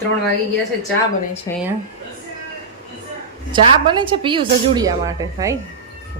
3 વાગી ગયા છે. ચા બને છે અહીંયા. ચા બને છે પીયું સજુડિયા માટે ભાઈ.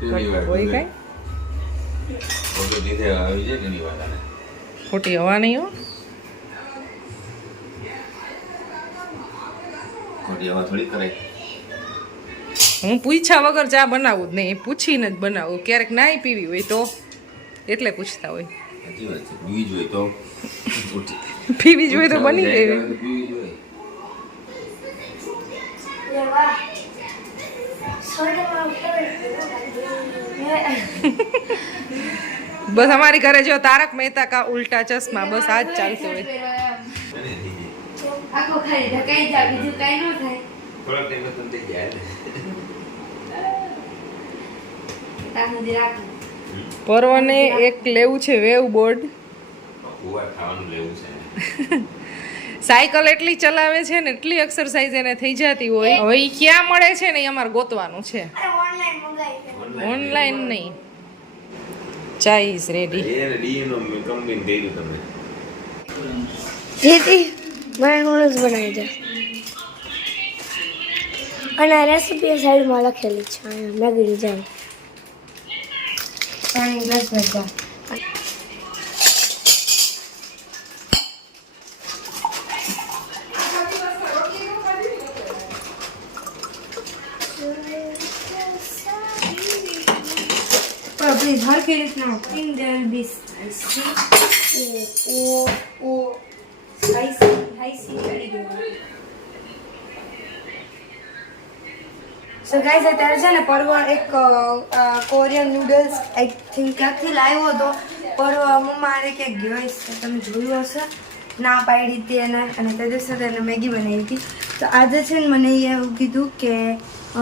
કોઈ કઈ ખોટી હવા નહીં હો. હું પૂછ્યા વગર ચા બનાવું જ નહીં, પૂછીને જ બનાવું. ક્યારેક નાઈ પીવી હોય તો એટલે પૂછતા હોય. પીવી જ હોય તો બની ગઈ. બસ અમારી ઘરે જો તારક મહેતા કા ઉલ્ટા ચશ્મા, બસ આ જ ચાલતું હોય. પર્વને એક લેવું છે વેવ બોર્ડ. સાયકલ એટલી ચલાવે છે ને, એટલી એક્સરસાઇઝ એને થઈ જતી હોય. હવે એ ક્યાં મળે છે ને એ અમારે ગોતવાનું છે. ઓનલાઈન નહીં. ચા ઇઝ રેડી. મને નૂડલ્સ બનાવી દે. અને રેસીપી સાઈડમાં લખેલી છે મેગી ડિઝાઇન. પાણી 10 ભરતા. પ્લીઝ હર કે રીતના think there will be spicy. Spicy very good. So guys અત્યારે છે ને પર્વ એક કોરિયન નૂડલ્સ આઈ થિંક ક્યાંથી લાવ્યો હતો. પર્વ મમ્મારે ક્યાંક ગયો હશે, તમે જોયું હશે. ના પાડી હતી એને, અને તે દિવસે એને મેગી બનાવી હતી. તો આજે છે ને મને એવું કીધું કે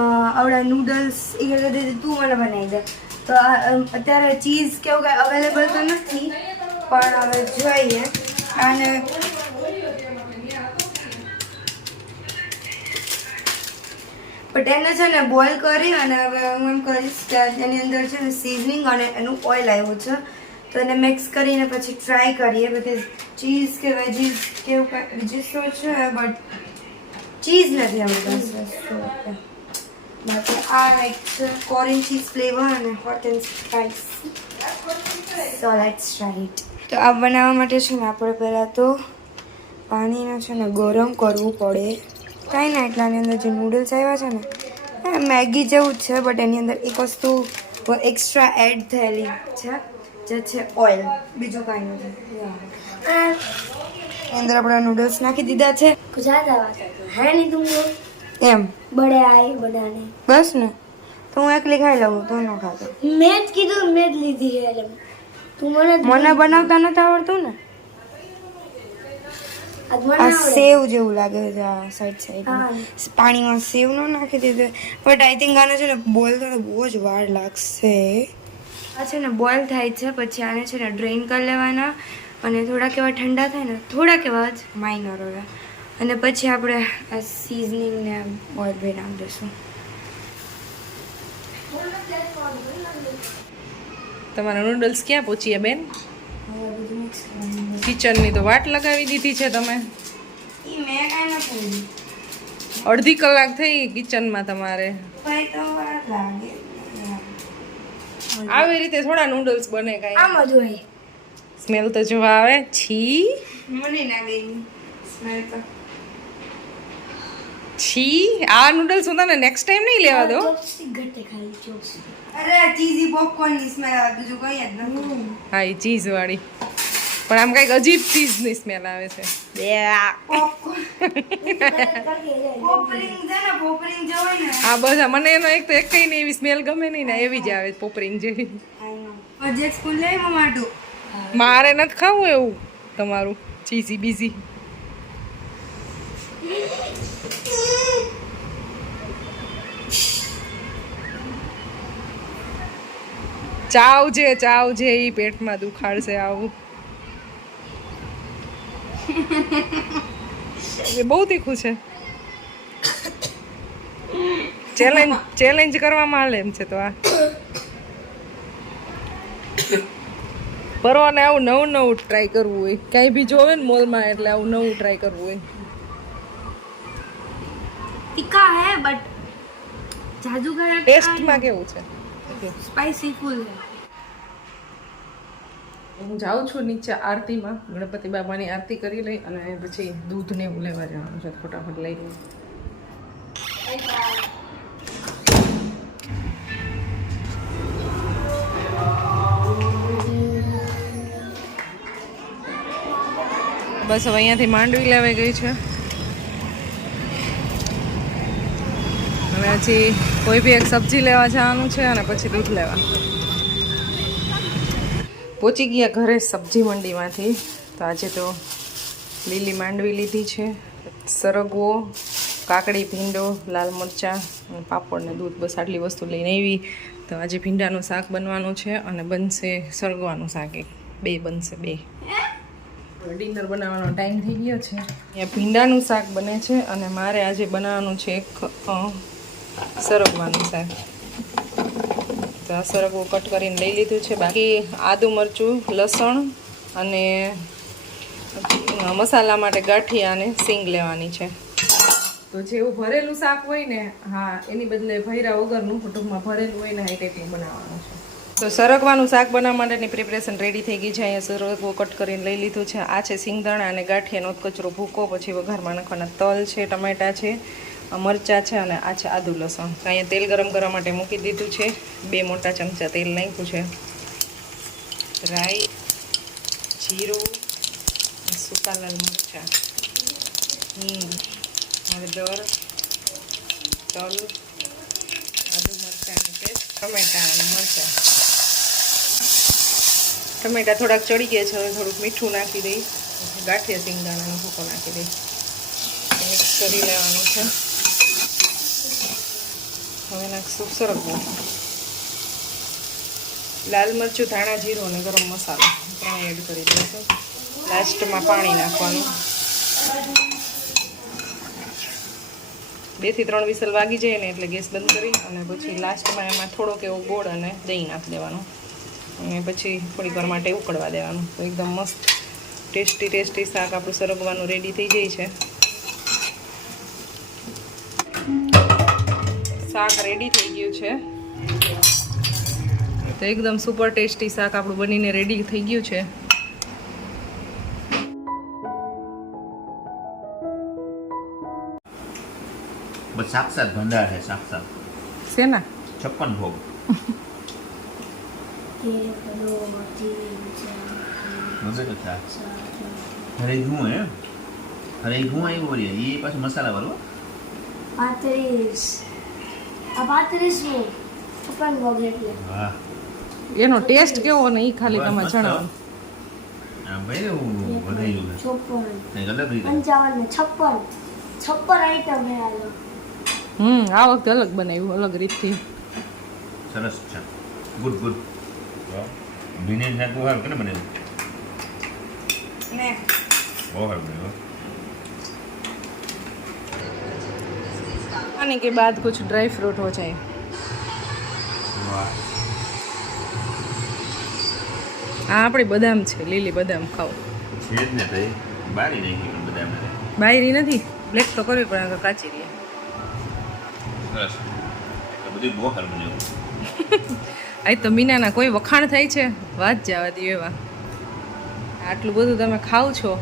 આવડા નૂડલ્સ એ કીધું તું મને બનાવી દે. તો અત્યારે ચીઝ કેવું કાંઈ અવેલેબલ તો નથી, પણ હવે જોઈએ. અને બટ એને છે ને બોઇલ કરી અને હવે હું એમ કરીશ કે એની અંદર છે ને સિઝનિંગ અને એનું ઓઇલ આવ્યું છે, તો એને મિક્સ કરીને પછી ટ્રાય કરીએ. બધી ચીઝ કે વેજીસ કેવું કાંઈ વેજીસ તો છે બટ ચીઝ નથી અમારી પાસે. બાકી આ લાઈક છે કોરિયન ચીઝ ફ્લેવર અને hot and spicy. So let's try it. તો આ બનાવવા માટે છે ને આપણે પહેલાં તો પાણીને છે ને ગરમ કરવું પડે. કાંઈ ના, એટલાની અંદર જે નૂડલ્સ આવ્યા છે ને મેગી જેવું જ છે, બટ એની અંદર એક વસ્તુ એક્સ્ટ્રા એડ થયેલી છે જે છે ઓઇલ, બીજું કાંઈ નથી. એની અંદર આપણે નૂડલ્સ નાખી દીધા છે. હે નહીં તું એમ બડે આય બધાને બસ ને, તો હું એકલી ખાઈ લઉં, તું ન ખાતો. મેં જ કીધું, મેં જ લીધી છે. તું મને બનાવતા નથી આવડતું ને. આ સેવ જેવું લાગે છે આ સાઈડ પાણીમાં સેવ નો નાખી દીધું, બટ આઈ થિંક આને છે ને બોઇલ થતા બહુ જ વાર લાગશે. આ છે ને બોઇલ થાય છે, પછી આને છે ને ડ્રેઇન કરી લેવાના, અને થોડાક એવા ઠંડા થાય ને, થોડાક એવા જ માઇનર હોય, અને પછી આપણે આ સિઝનિંગ ને ઓઇલ બી નાખી દઈશું. તમારા નૂડલ્સ ક્યાં પહોંચીએ બેન? કિચનની તો વાટ લગાવી દીધી છે તમે. અડધી કલાક થઈ કિચનમાં તમારે. આવી રીતે થોડા નૂડલ્સ બને કાંઈ. આમ જ હોય. સ્મેલ તો જોવા આવે. છી, મને ના ગઈ સ્મેલ તો. છી, આ નૂડલ્સ હું તને નેક્સ્ટ ટાઈમ નહીં લેવા દો. અરે ચીઝી પોપકોર્ન ની સ્મેલ આવે, બીજું કઈ જ નથી. હા, એ ચીઝ વાળી, પણ આમ કઈક અજીબ ચીઝ ની સ્મેલ આવે છે. હા બધા મને એનો એક તો એક ને એવી સ્મેલ ગમે નહીં ને, એવી જ આવે પોપરિંગ જેવી. મારે નથી ખાવું એવું તમારું ચીઝી બીઝી. ચાવ છે એ પેટમાં દુખાડશે આવું. એ બહુ તીખું છે. ચેલેન્જ કરવામાં આવે એમ છે. તો આ પરવાને આવું નવું ટ્રાય કરવું હોય, કાંઈ બી જોવે ને મોલમાં, એટલે આવું નવું ટ્રાય કરવું હોય. तीखा है बट जादू का ટેસ્ટમાં કેવું છે? स्पाइसी फुल है. હું જાઉં છું નીચે આરતીમાં, ગણપતિ બાપાની આરતી કરી લઈ અને પછી દૂધ ને એવું લેવા જવાનું છે. ફટાફટ લઈ લઉં. બસ હવે અહીંયાથી માંડવી લેવાઈ ગઈ છે અને હજી કોઈ બી એક સબ્જી લેવા જવાનું છે અને પછી દૂધ લેવા. પહોંચી ગયા ઘરે સબ્જી મંડીમાંથી. તો આજે તો લીલી માંડવી લીધી છે, સરગવો, કાકડી, ભીંડો, લાલ મરચાં, પાપડ ને દૂધ. બસ આટલી વસ્તુ લઈને આવી. તો આજે ભીંડાનું શાક બનવાનું છે અને બનશે સરગવાનું શાક. બે બનશે, બે. ડિનર બનાવવાનો ટાઈમ થઈ ગયો છે. અહીંયા ભીંડાનું શાક બને છે અને મારે આજે બનાવવાનું છે એક સરગવાનું શાક. તો આ સરગવું કટ કરીને લઈ લીધું છે. બાકી આદુ, મરચું, લસણ અને મસાલા માટે ગાંઠિયા અને સિંગ લેવાની છે. તો જેવું ભરેલું શાક હોય ને, હા, એની બદલે ભૈરા વગરનું ટૂંકમાં ભરેલું હોય ને એ ટાઈપનું બનાવવાનું છે. તો સરગવાનું શાક બનાવવા માટેની પ્રિપરેશન રેડી થઈ ગઈ છે. અહીંયા સરગવો કટ કરીને લઈ લીધું છે. આ છે સિંગદાણા અને ગાંઠિયાનો કચરો ભૂકો. પછી વઘારમાં નાખવાના તલ છે, ટમેટા છે, મરચાં છે અને આ છે આદુ, લસણ. અહીંયા તેલ ગરમ કરવા માટે મૂકી દીધું છે. 2 મોટા ચમચા તેલ નાખ્યું છે. રાઈ, જીરું, સૂકા લાલ મરચાં, હળદર, તલ, આદુ મરચાંની પેસ્ટ, ટમેટા અને મરચાં. ટમેટા થોડાક ચડી ગયા છે. હવે થોડુંક મીઠું નાખી દઈ. ગાંઠિયા સિંગદાણાનો ભૂકો નાખી દઈ. મિક્સ કરી લેવાનું છે. હવે નાખશું સરગવું, લાલ મરચું, ધાણા, જીરું અને ગરમ મસાલો 3 એડ કરી દઈશું. લાસ્ટમાં પાણી નાખવાનું. 2 થી 3 વિસલ વાગી જાય ને એટલે ગેસ બંધ કરી અને પછી લાસ્ટમાં એમાં થોડોક એવો ગોળ અને દહીં નાખી દેવાનું અને પછી થોડીક વાર માટે ઉકળવા દેવાનું. તો એકદમ મસ્ત ટેસ્ટી શાક આપણું સરગવાનું રેડી થઈ જાય છે. શાક રેડી થઈ ગયું છે. તો એકદમ સુપર ટેસ્ટી શાક આપણું બનીને રેડી થઈ ગયું છે. બસ સાક્ષાત ભંડાર છે, સાક્ષાત. શેના? 56 ભોગ. હરે ઘું હે, હરે ઘું આવ્યું બોલીએ. એ પાછું મસાલા વાળું. 35 ભોગ એટલે. વાહ, એનો ટેસ્ટ કેવો ને એ ખાલી તમે જણાવો. આમ ભાઈ હું વધાર્યું છે. 56 અલગ રીતે 55 56 આઈટમ હે આલો. આ વખતે અલગ બનાવ્યું, અલગ રીતથી. સરસ છે. Good good. બિનેન શાક બહુ સારું. કેને બનેલું? ને બહુ સારું બન્યું. आने के बाद कुछ ड्राई फ्रूट हो जाए. વાહ, આ આપણી બદામ છે, લીલી બદામ ખાઓ. છે જ ને. તો બારી નાખી બધાને. બાયરી નથી, બ્લેક તો કરવી પડે તો કાચી રહે. સરસ. તો બધું બહુ સારું બન્યું. આ તો મીનાના કોઈ વખાણ થાય છે, વાત જવા દો એવા. આટલું બધું તમે ખાવ છો,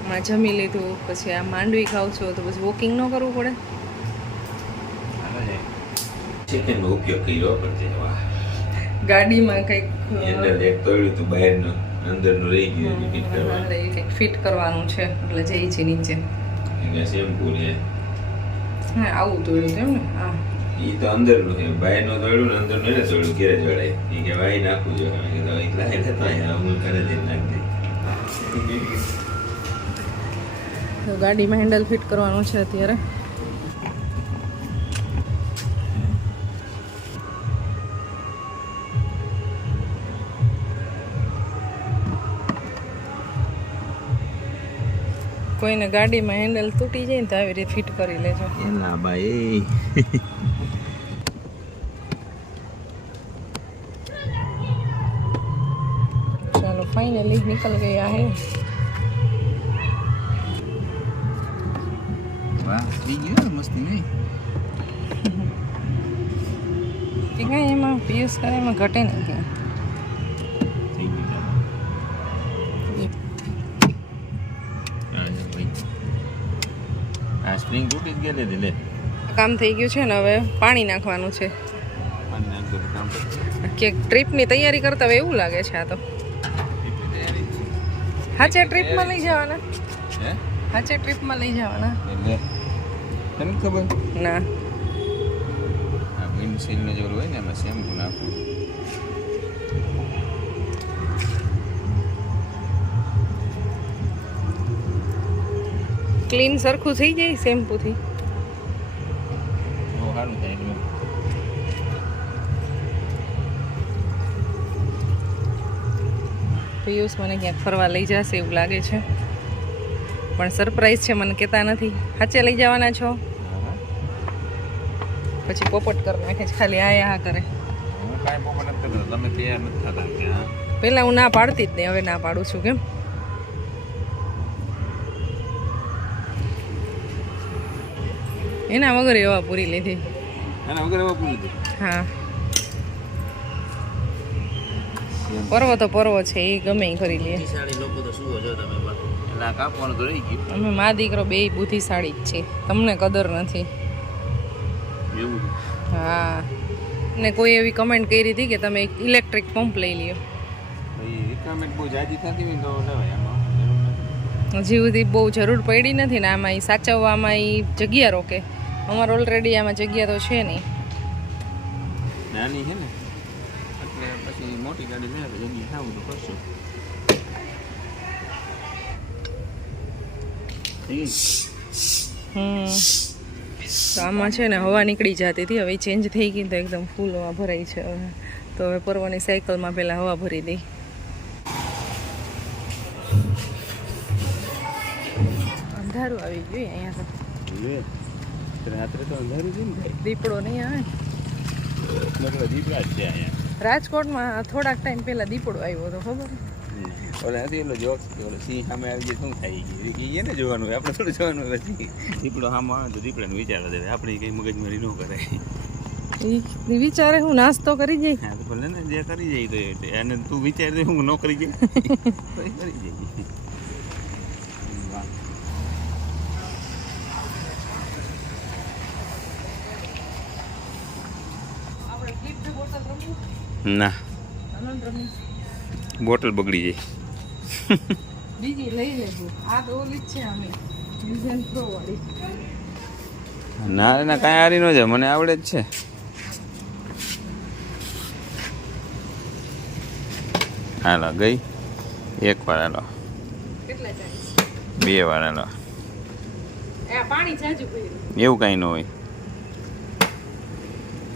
હમણાં જમી લીધું, પછી આ માંડવી ખાવ છો, તો પછી વોકિંગ ન કરવું પડે? ચિકનનો ઉપયોગ કર્યો પડશે. વાહ, ગાડીમાં કંઈક અંદર એક તળ્યું તું, બહારનું અંદરનું રહી ગયું. ફિટ કરવાનું. કંઈક ફિટ કરવાનું છે એટલે જઈ છે નીચે. એને શેમ્પૂ ને હા, આવું તોડ્યું તેમ ને. હા, એ તો અંદરનું છે. બહારનું તળ્યું ને અંદરનું એને તળ્યું. ઘેરે જળાય. એ કે વાઈ નાખવું જોઈએ. અમે કીધું એટલા થતા અહીંયા અમૂલ કરે છે નાખી દે. તો ગાડીમાં હેન્ડલ ફિટ કરવાનું છે અત્યારે. કોઈને ગાડીમાં હેન્ડલ તૂટી જાય ને તો આવી રીતે ફિટ કરી લેજો. એલા ભાઈ, चलो फाइनली निकल गया है. વાહ થઈ ગયું મસ્તી નહીં કે કાંઈ એમાં પિયુષ કરે એમાં ઘટે નહીં કે થઈ ગયું આ સ્પ્રિંગ તૂટી જ ગયેલી લે કામ થઈ ગયું છે ને હવે પાણી નાખવાનું છે પાણી નાખજો કામ કે ટ્રીપની તૈયારી કરતા હોય એવું લાગે છે આ તો હાચે ટ્રીપમાં લઈ જવાના હે હાચે ટ્રીપમાં લઈ જવાના એટલે તને ખબર ના આ વિન્ડશીલ્ડ ને જેવું હોય ને એમાં શેમ્પુ નાખવું ક્લીન સરખું થઈ જાય શેમ્પૂથી બહુ સારું થાય એટલે પિયુષ મને ક્યાંક ફરવા લઈ જશે એવું લાગે છે પણ સરપ્રાઈઝ છે મને કહેતા નથી હાચે લઈ જવાના છો પછી પોપટ કરી નાખે છે ખાલી આ હા કરે હું કાંઈ પોપટ નથી કરતો તમે તૈયાર નથી થતા ત્યાં પહેલાં હું ના પાડતી જ નહીં હવે ના પાડું છું કેમ એના વગર એવા પૂરી લીધી એના વગર એવા પૂરી દે હા પર્વ તો પર્વ છે એ ગમે એ કરી લે બુદ્ધિશાળી લોકો તો શું જો તમે એટલે આ કાપવાનું તો રહી ગયું અમે મા દીકરો બે બુદ્ધિશાળી જ છે તમને કદર નથી એવું હા ને કોઈ એવી કમેન્ટ કરી હતી કે તમે એક ઇલેક્ટ્રિક પંપ લઈ લ્યો ભાઈ રિક્વાયરમેન્ટ બહુ જાજી થતી હોય તો લેવાય આમાં જરૂર નથી હજી સુધી બહુ જરૂર પડી નથી ને આમાં એ સાચવવામાં એ જગ્યા રોકે અમારે ઓલરેડી આમાં જગ્યા તો છે નહીં નાની છે ને એટલે પછી મોટી ગાડી લે તો જલ્દી ખાવું તો કરશું તો આમાં છે ને હવા નીકળી જતી હતી હવે ચેન્જ થઈ ગઈ તો એકદમ ફૂલ હવા ભરાઈ છે હવે તો હવે પર્વની સાયકલમાં પહેલાં હવા ભરી દઈ અંધારું આવી ગયું અહીંયા તો રાત્રે તો અંધારું છે ને ભાઈ દીપડો નહીં આવે મતલબ દીપડા જ છે અહીંયા રાજકોટમાં થોડાક ટાઈમ પહેલાં દીપડો આવ્યો હતો ખબર ઓલા નથી એટલો જોક ઓલો સિંહ સામે આવી જાય શું થાય કે એને જોવાનું હોય આપણે થોડું જોવાનું હોય પછી દીપડો સામે આવે તો દીપડાને વિચાર દે આપણે કંઈ મગજમારી ન કરાય એ વિચારે હું નાસ્તો કરી જઈ હા તો ભલે ને જે કરી જાય તો એને તું વિચાર દે હું ન કરી જાય કરી જાય ના બોટલ બગડી જાય બીજી લઈ લેજો આ તો ઓલી જ છે અમે વિઝન પ્રો વાળી ના ના કાંઈ હારી ન જાય મને આવડે જ છે હાલો ગઈ એક વાર હાલો કેટલા ચાલીસ 2 વાર હાલો એ પાણી જાજુ પીવું એવું કાંઈ ન હોય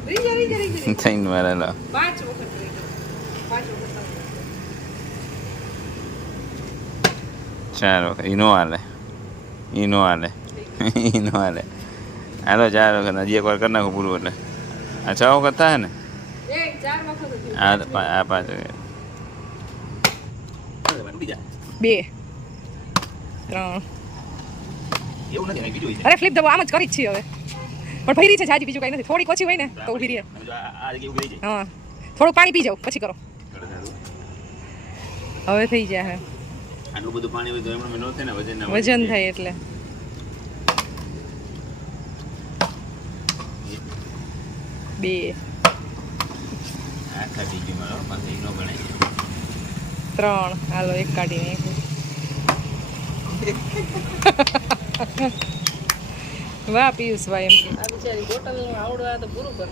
રીજા 3 વાર હાલો 5 વખત રહી ગયો 5 વખત 4 વખત ઈ નો હાલે હાલો 4 વખત હજી એક વાર કરી નાખો પૂરું એટલે આ 6 વખત થાય ને એ 4 વખત હતી આ 5 વખત 2 3 એવું નથી બીજું અરે ફ્લિપ દબો આમ જ કરી જ છીએ હવે પણ ભરી છે જાજી બીજું કઈ નથી થોડીક ઓછી હોય ને તો ઉભી રહે આ જગ્યાએ ઉભી જાય હા થોડું પાણી પી જાવ પછી કરો હવે થઈ જાય હે આટલું બધું પાણી હોય તો એમણે ન થાય ને વજન થાય એટલે બે આ ખાટી ગયું મારો પાછી ન ગણાય 3 હાલો એક કાઢી નાખ્યું વાહ પિયુષ ભાઈ એમ આ બિચારી બોટલ નું આવડવા તો પૂરું કર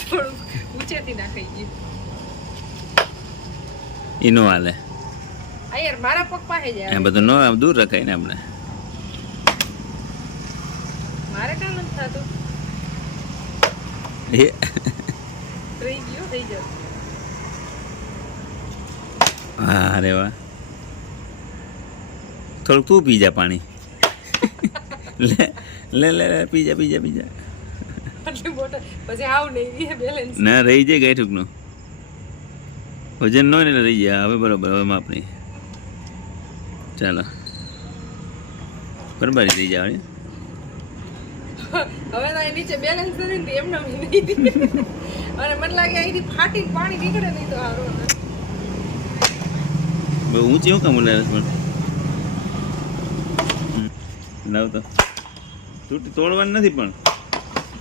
થોડું ઊંચેથી નાખાઈ ગયું ઈનો હાલે આ યાર મારા પગ પાસે જાય એ બધું નો દૂર રખાય ને આપણે મારે કામ નથી થતું એ થઈ ગયું થઈ જશે હા અરે વાહ થોડુંક તું પી જા પાણી લે પી જા આટલી બોટલ પછી આવ નહીં એ બેલેન્સ ના રહી જાય ગાયઠુકનું વજન ન હોય ને એટલે રહી જાય હવે બરોબર હવે માપ નહીં ચાલો બરબારી થઈ જવાની. હવે તો અહીં નીચે બેલેન્સ નથી ને એમને નહીં અને મને લાગે અહીંથી ફાટીને પાણી નીકળે નહીં તો સારું. બહુ ઊંચી હું કામ બોલાવે પણ લાવ તો તૂટી તોડવાની નથી પણ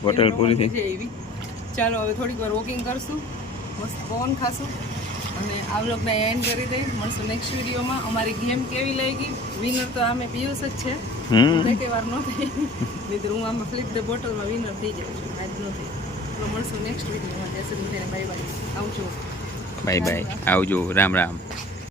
બોટલ પૂરી થઈ. ચાલો હવે થોડીક વાર વોકિંગ કરશું, મસ્ત પવન ખાશું અને આ વ્લોગને એન્ડ કરી દઈ. મળશું નેક્સ્ટ વિડીયોમાં. અમારી ગેમ કેવી લાગી? વિનર તો આમે પિયુષ જ છે. કે વાર ન થઈ નહીં હું આમાં ફ્લિપ ધ બોટલમાં વિનર થઈ જાઉં છું. આજ ન થઈ તો મળશું નેક્સ્ટ વિડીયોમાં. જય શ્રી કૃષ્ણ. Bye bye. આવજો. Bye bye. આવજો. રામ રામ.